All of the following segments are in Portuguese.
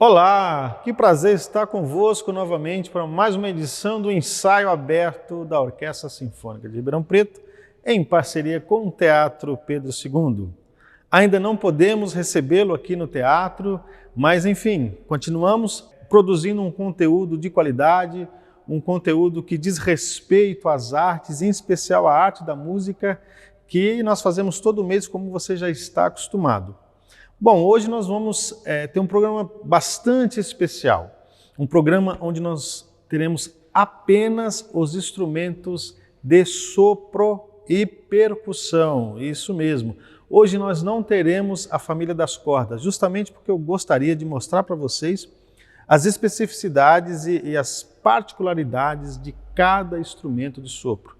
Olá, que prazer estar convosco novamente para mais uma edição do ensaio aberto da Orquestra Sinfônica de Ribeirão Preto, em parceria com o Teatro Pedro II. Ainda não podemos recebê-lo aqui no teatro, mas enfim, continuamos produzindo um conteúdo de qualidade, um conteúdo que diz respeito às artes, em especial à arte da música, que nós fazemos todo mês, como você já está acostumado. Bom, hoje nós vamos ter um programa bastante especial, um programa onde nós teremos apenas os instrumentos de sopro e percussão, isso mesmo. Hoje nós não teremos a família das cordas, justamente porque eu gostaria de mostrar para vocês as especificidades e as particularidades de cada instrumento de sopro.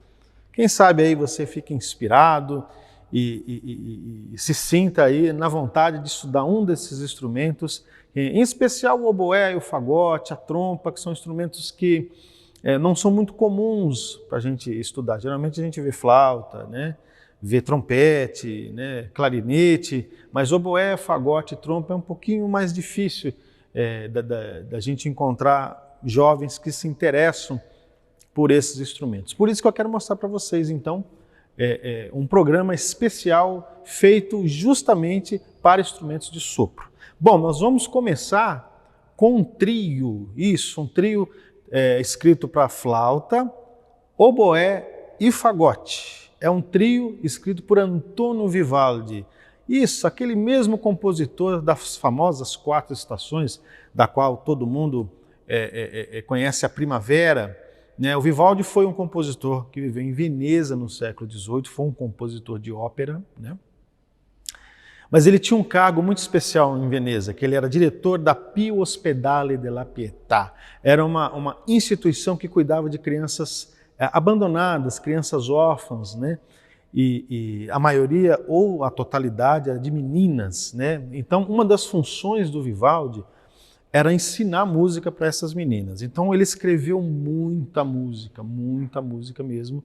Quem sabe aí você fica inspirado e se sinta aí na vontade de estudar um desses instrumentos, em especial o oboé, o fagote, a trompa, que são instrumentos que não são muito comuns para a gente estudar. Geralmente a gente vê flauta, né? Vê trompete, né? Clarinete, mas oboé, fagote e trompa é um pouquinho mais difícil da gente encontrar jovens que se interessam por esses instrumentos. Por isso que eu quero mostrar para vocês, então, um programa especial feito justamente para instrumentos de sopro. Bom, nós vamos começar com um trio, um trio escrito para flauta, oboé e fagote. É um trio escrito por Antonio Vivaldi. Isso, aquele mesmo compositor das famosas 4 estações, da qual todo mundo conhece a primavera. O Vivaldi foi um compositor que viveu em Veneza no século XVIII, foi um compositor de ópera, né? Mas ele tinha um cargo muito especial em Veneza, que ele era diretor da Pio Ospedale della Pietà. Era uma instituição que cuidava de crianças abandonadas, crianças órfãs, né? E a maioria, ou a totalidade, era de meninas, né? Então, uma das funções do Vivaldi era ensinar música para essas meninas. Então ele escreveu muita música mesmo,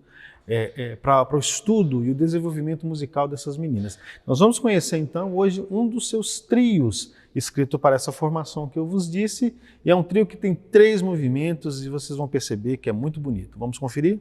para o estudo e o desenvolvimento musical dessas meninas. Nós vamos conhecer então hoje um dos seus trios, escrito para essa formação que eu vos disse, e é um trio que tem 3 movimentos e vocês vão perceber que é muito bonito. Vamos conferir?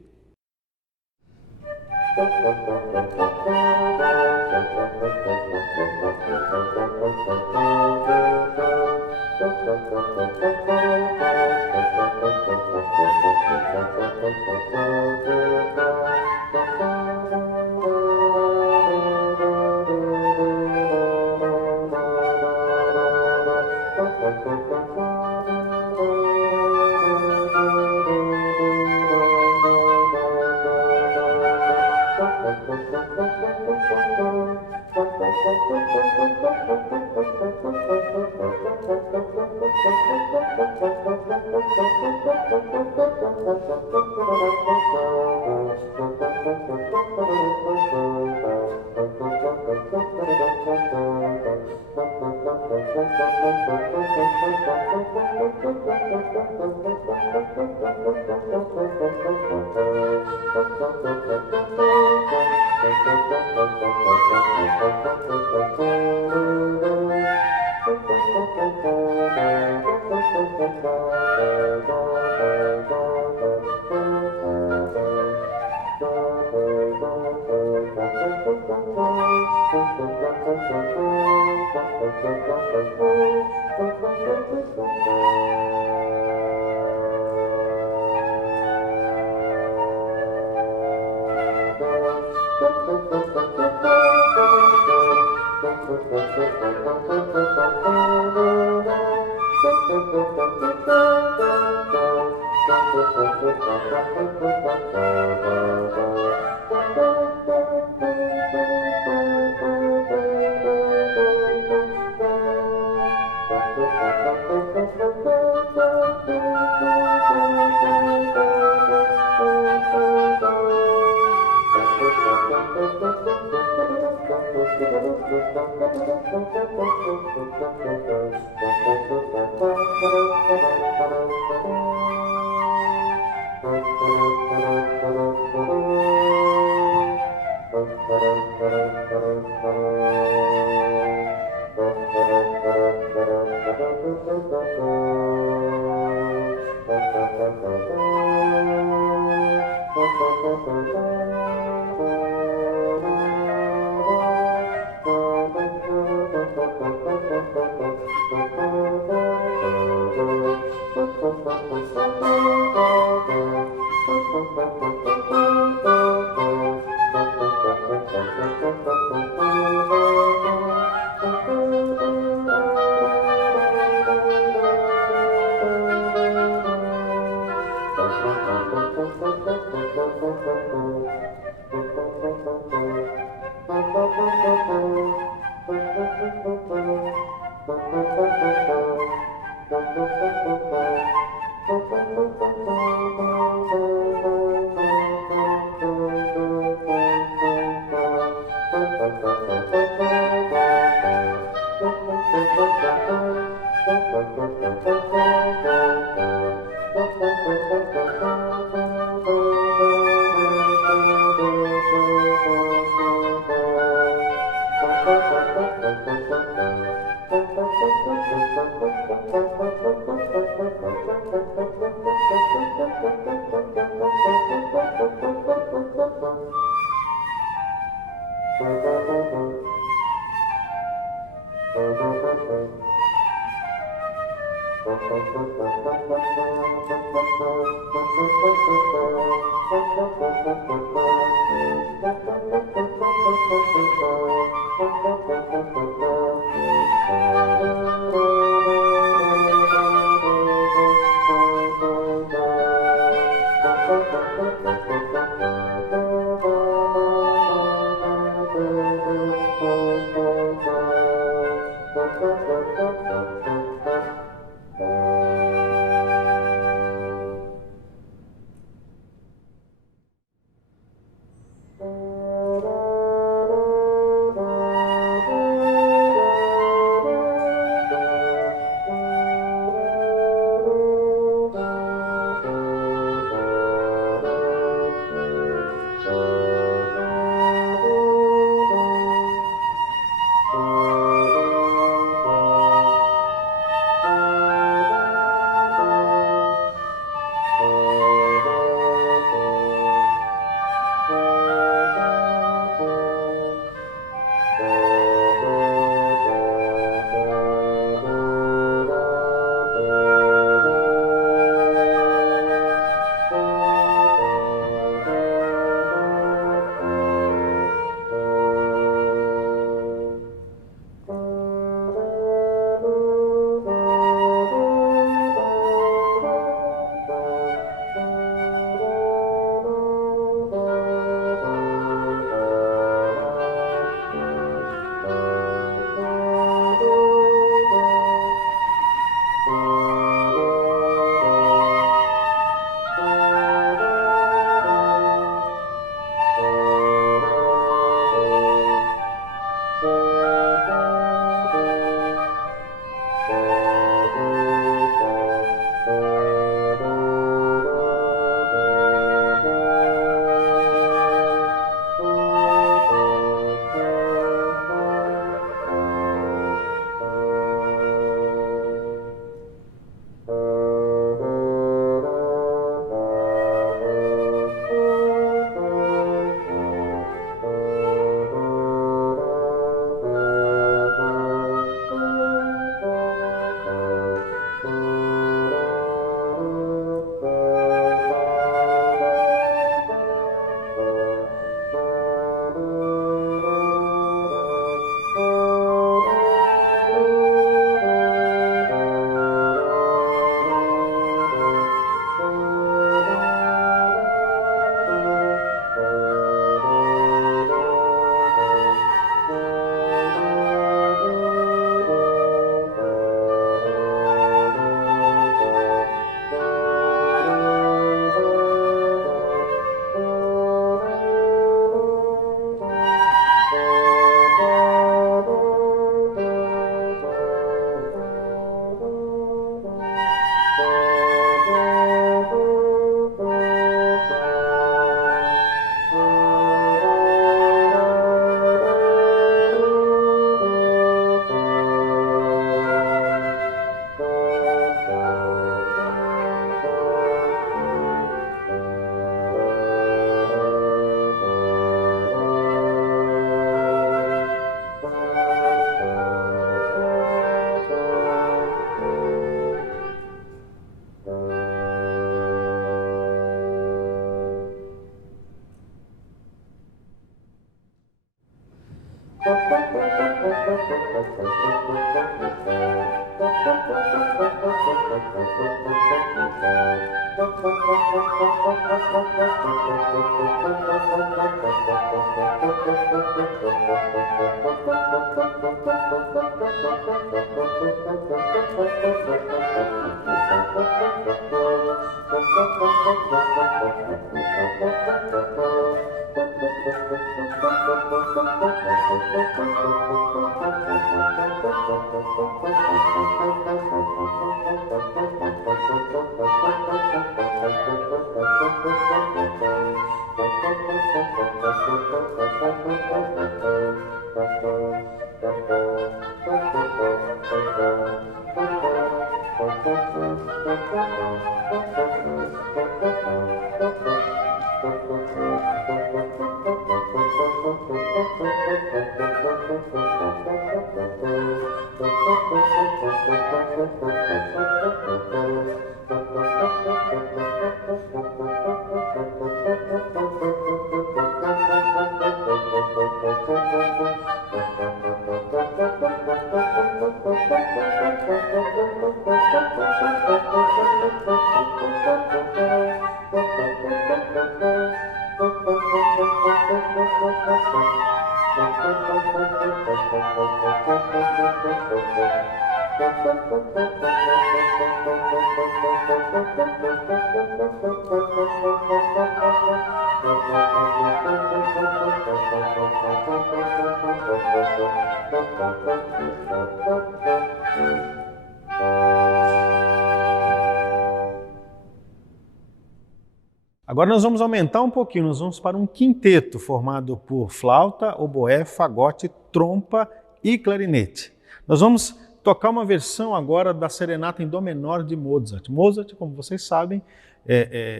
Agora nós vamos aumentar um pouquinho, nós vamos para um quinteto formado por flauta, oboé, fagote, trompa e clarinete. Nós vamos tocar uma versão agora da Serenata em Dó menor de Mozart. Mozart, como vocês sabem,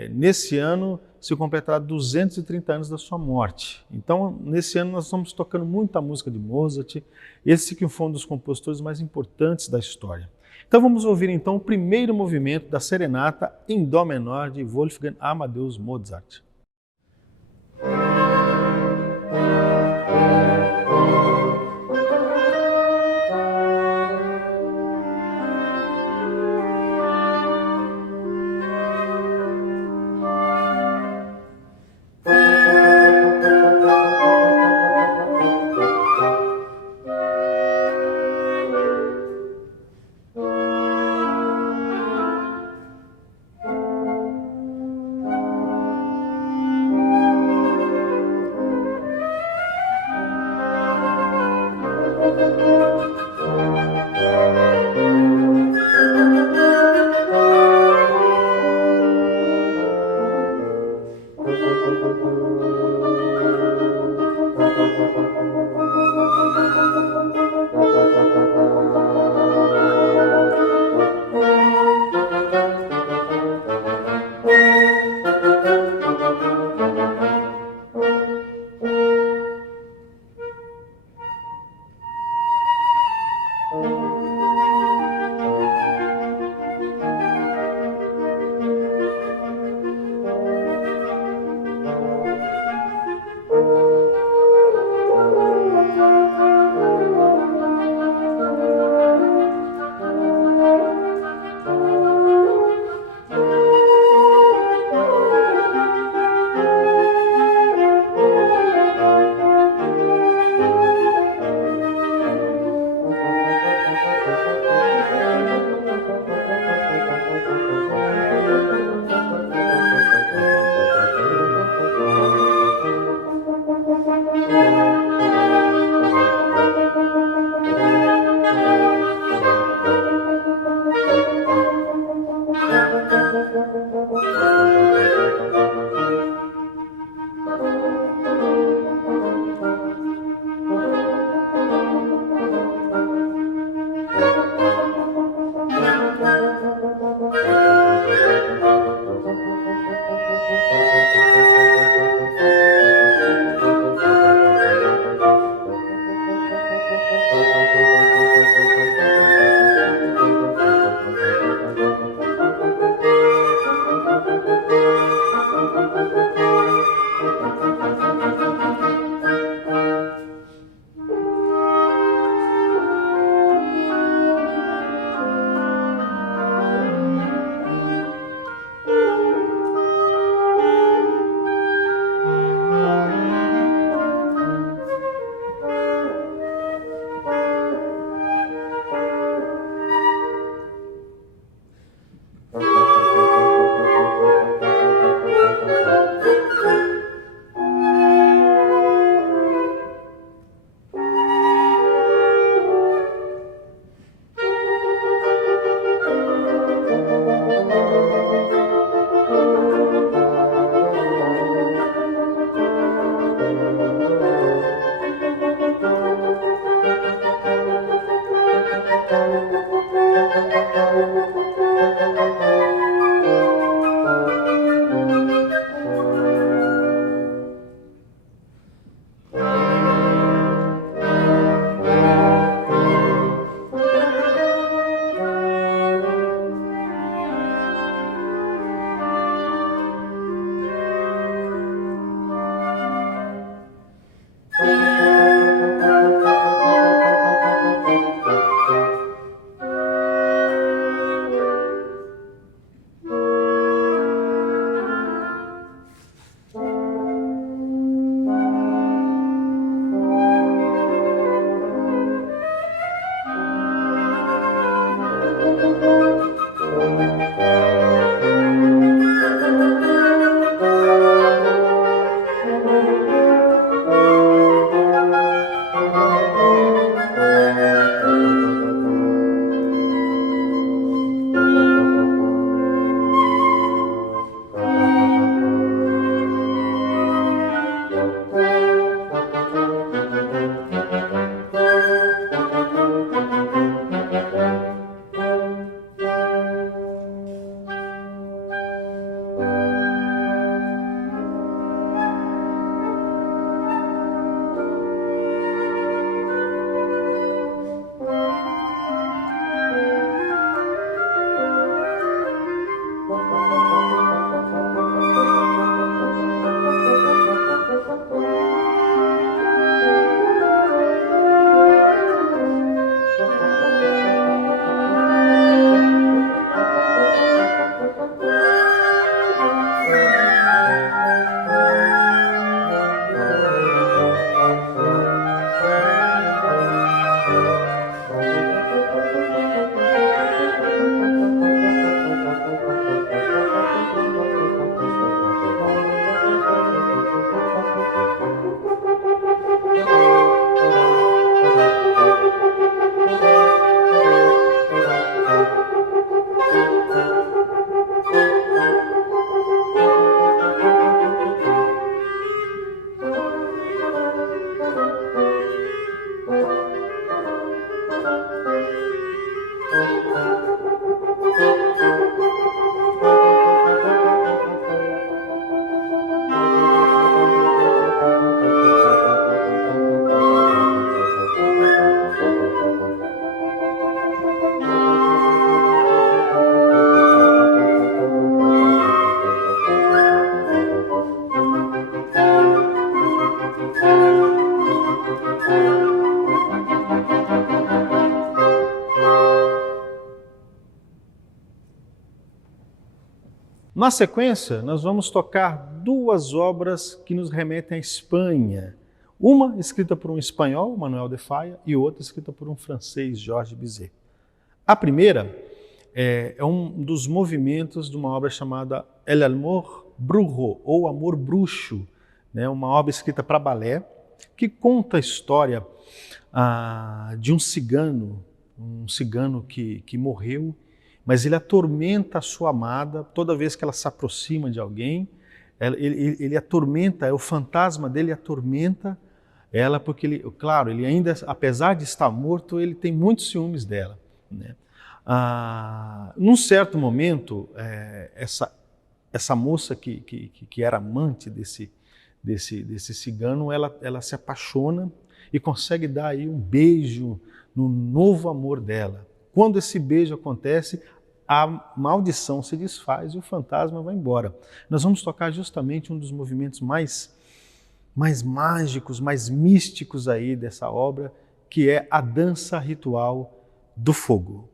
nesse ano se completará 230 anos da sua morte. Então, nesse ano nós estamos tocando muita música de Mozart, esse que foi um dos compositores mais importantes da história. Então vamos ouvir então o primeiro movimento da Serenata em Dó menor de Wolfgang Amadeus Mozart. Na sequência, nós vamos tocar duas obras que nos remetem à Espanha. Uma escrita por um espanhol, Manuel de Falla, e outra escrita por um francês, Georges Bizet. A primeira é um dos movimentos de uma obra chamada El amor brujo, ou Amor Bruxo, né? Uma obra escrita para balé, que conta a história de um cigano que morreu, mas ele atormenta a sua amada toda vez que ela se aproxima de alguém. Ele atormenta, o fantasma dele atormenta ela, porque ele ainda, apesar de estar morto, ele tem muitos ciúmes dela, né? Num certo momento, essa moça que era amante desse cigano, ela se apaixona e consegue dar aí um beijo no novo amor dela. Quando esse beijo acontece, a maldição se desfaz e o fantasma vai embora. Nós vamos tocar justamente um dos movimentos mais mágicos, mais místicos aí dessa obra, que é a dança ritual do fogo.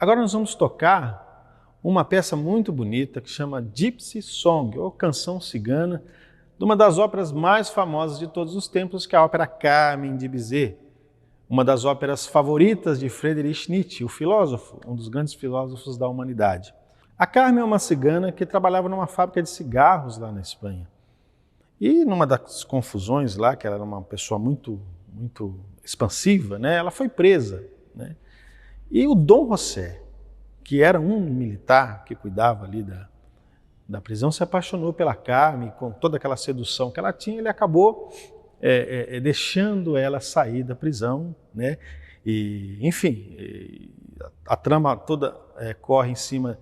Agora nós vamos tocar uma peça muito bonita que chama Gypsy Song, ou Canção Cigana, de uma das óperas mais famosas de todos os tempos, que é a ópera Carmen de Bizet, uma das óperas favoritas de Friedrich Nietzsche, o filósofo, um dos grandes filósofos da humanidade. A Carmen é uma cigana que trabalhava numa fábrica de cigarros lá na Espanha. E numa das confusões lá, que ela era uma pessoa muito expansiva, né, ela foi presa, né? E o Dom José, que era um militar que cuidava ali da prisão, se apaixonou pela Carmen, com toda aquela sedução que ela tinha, ele acabou deixando ela sair da prisão, né? E, enfim, a trama toda corre em cima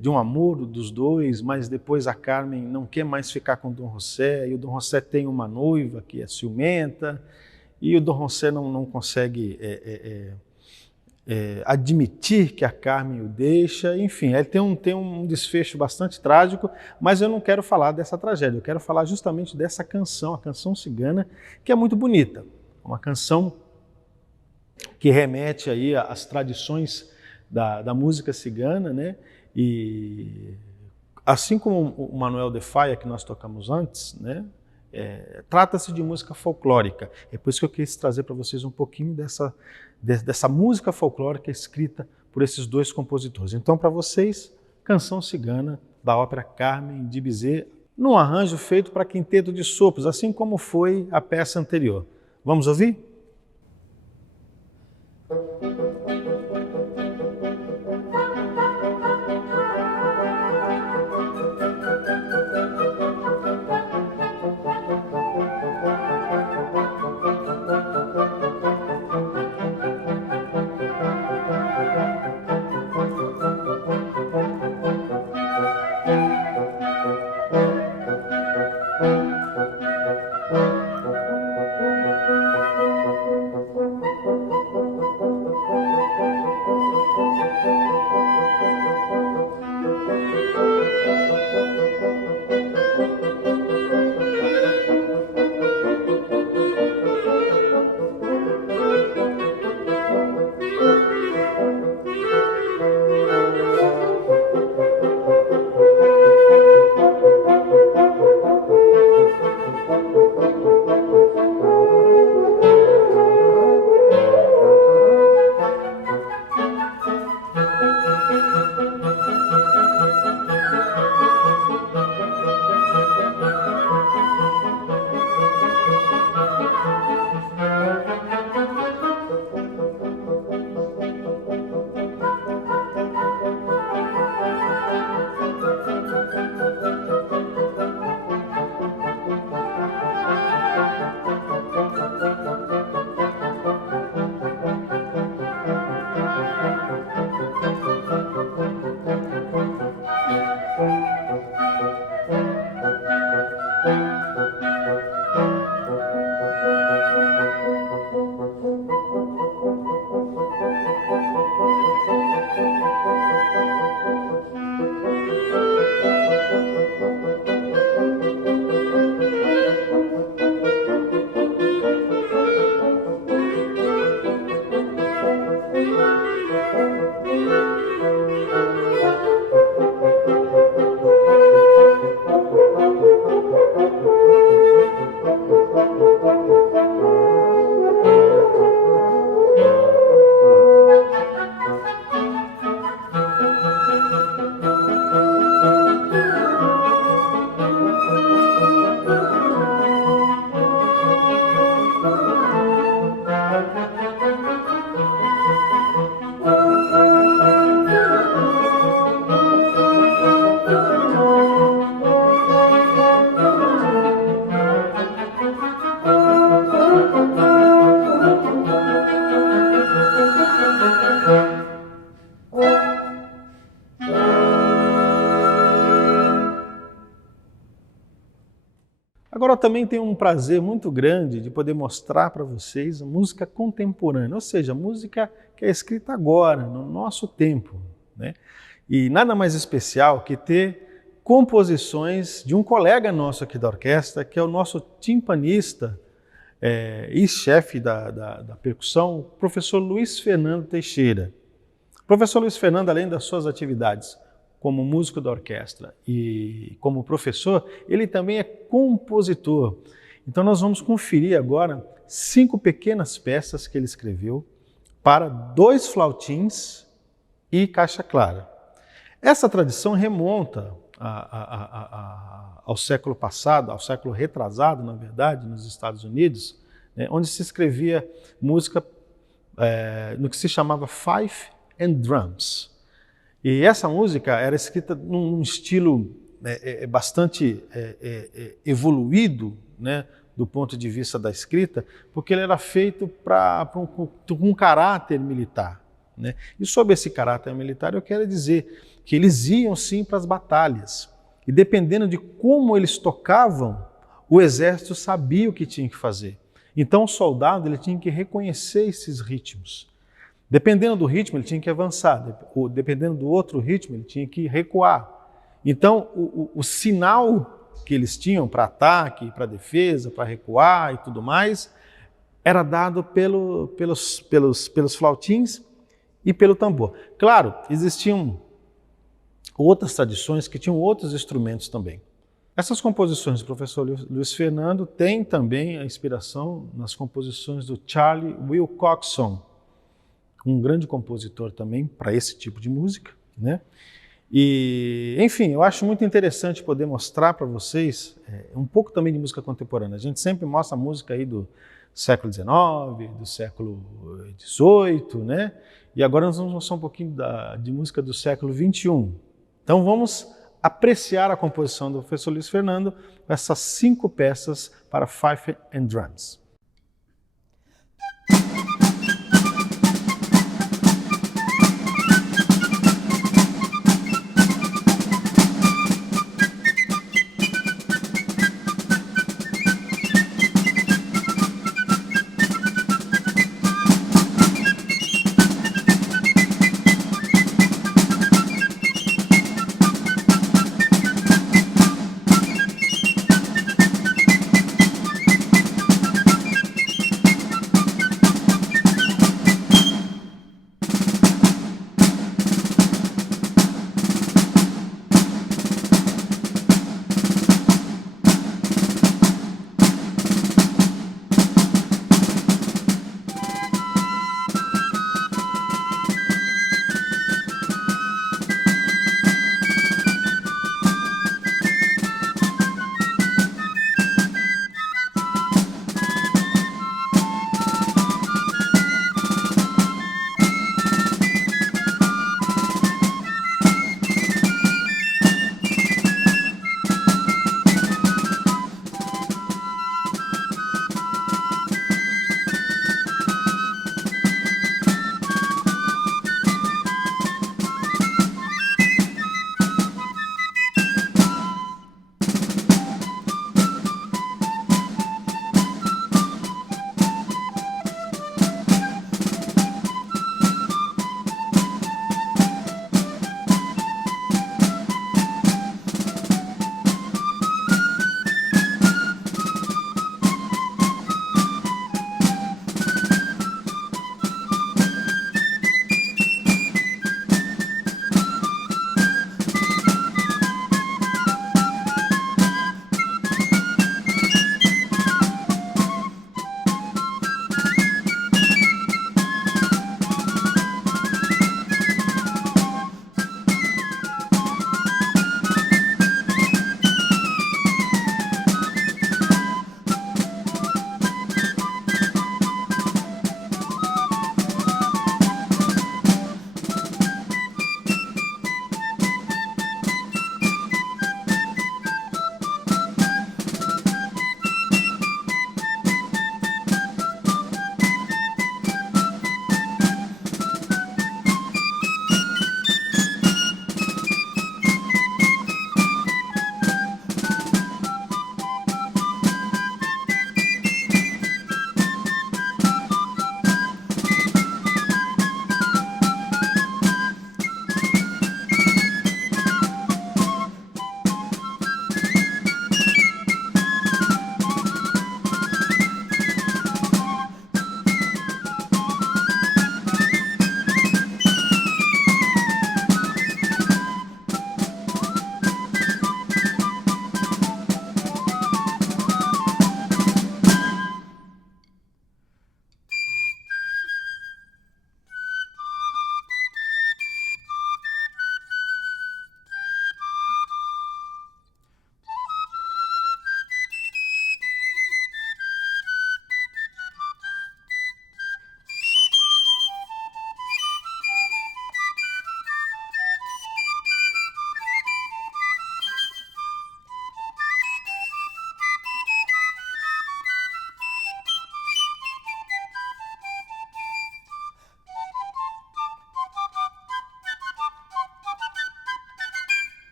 de um amor dos dois, mas depois a Carmen não quer mais ficar com o Dom José, e o Dom José tem uma noiva que é ciumenta, e o Dom José não consegue admitir que a Carmen o deixa, enfim, ele tem um desfecho bastante trágico, mas eu não quero falar dessa tragédia, eu quero falar justamente dessa canção, a canção cigana, que é muito bonita, uma canção que remete aí às tradições da música cigana, né? E assim como o Manuel de Falla, que nós tocamos antes, né? Trata-se de música folclórica. É por isso que eu quis trazer para vocês um pouquinho dessa música folclórica escrita por esses dois compositores. Então, para vocês, Canção Cigana, da ópera Carmen de Bizet, num arranjo feito para quinteto de sopros, assim como foi a peça anterior. Vamos ouvir? Agora eu também tenho um prazer muito grande de poder mostrar para vocês a música contemporânea, ou seja, a música que é escrita agora, no nosso tempo, né? E nada mais especial que ter composições de um colega nosso aqui da orquestra, que é o nosso timpanista e chefe da percussão, o professor Luiz Fernando Teixeira. O professor Luiz Fernando, além das suas atividades como músico da orquestra e como professor, ele também é compositor. Então nós vamos conferir agora 5 pequenas peças que ele escreveu para 2 flautins e caixa clara. Essa tradição remonta ao século passado, ao século retrasado, na verdade, nos Estados Unidos, né, onde se escrevia música no que se chamava fife and drums. E essa música era escrita num estilo bastante evoluído, né, do ponto de vista da escrita, porque ele era feito com um caráter militar, né? E sobre esse caráter militar eu quero dizer que eles iam sim para as batalhas, e dependendo de como eles tocavam, o exército sabia o que tinha que fazer. Então o soldado ele tinha que reconhecer esses ritmos. Dependendo do ritmo, ele tinha que avançar. Dependendo do outro ritmo, ele tinha que recuar. Então, o sinal que eles tinham para ataque, para defesa, para recuar e tudo mais, era dado pelos flautins e pelo tambor. Claro, existiam outras tradições que tinham outros instrumentos também. Essas composições do professor Luiz Fernando têm também a inspiração nas composições do Charlie Wilcoxon, um grande compositor também para esse tipo de música, né? E, enfim, eu acho muito interessante poder mostrar para vocês um pouco também de música contemporânea. A gente sempre mostra música aí do século XIX, do século XVIII, né? E agora nós vamos mostrar um pouquinho de música do século XXI. Então vamos apreciar a composição do professor Luiz Fernando com essas 5 peças para fife and drums.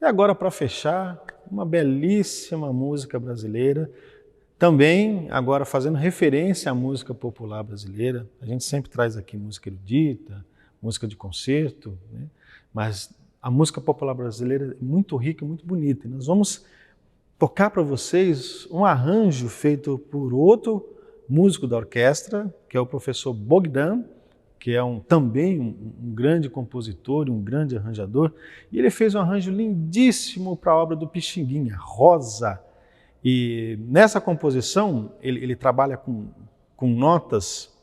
E agora, para fechar, uma belíssima música brasileira, também agora fazendo referência à música popular brasileira. A gente sempre traz aqui música erudita, música de concerto, né? Mas a música popular brasileira é muito rica, muito bonita. E nós vamos tocar para vocês um arranjo feito por outro músico da orquestra, que é o professor Bogdan, que é também um grande compositor e um grande arranjador, e ele fez um arranjo lindíssimo para a obra do Pixinguinha, Rosa. E nessa composição ele trabalha com notas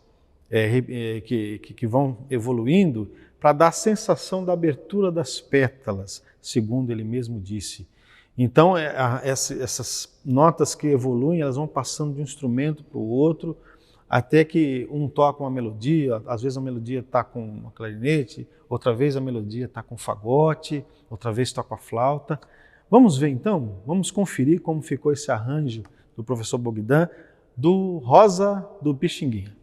que vão evoluindo para dar a sensação da abertura das pétalas, segundo ele mesmo disse. Então essas notas que evoluem, elas vão passando de um instrumento para o outro, até que um toca uma melodia, às vezes a melodia está com uma clarinete, outra vez a melodia está com fagote, outra vez toca a flauta. Vamos ver então, vamos conferir como ficou esse arranjo do professor Bogdan, do Rosa do Pixinguinha.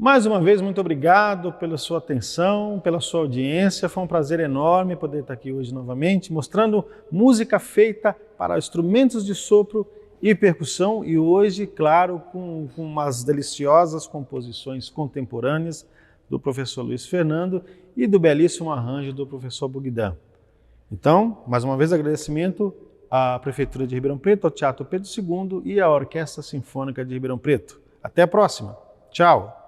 Mais uma vez, muito obrigado pela sua atenção, pela sua audiência. Foi um prazer enorme poder estar aqui hoje novamente, mostrando música feita para instrumentos de sopro e percussão, e hoje, claro, com umas deliciosas composições contemporâneas do professor Luiz Fernando e do belíssimo arranjo do professor Bugdan. Então, mais uma vez, agradecimento à Prefeitura de Ribeirão Preto, ao Teatro Pedro II e à Orquestra Sinfônica de Ribeirão Preto. Até a próxima. Tchau!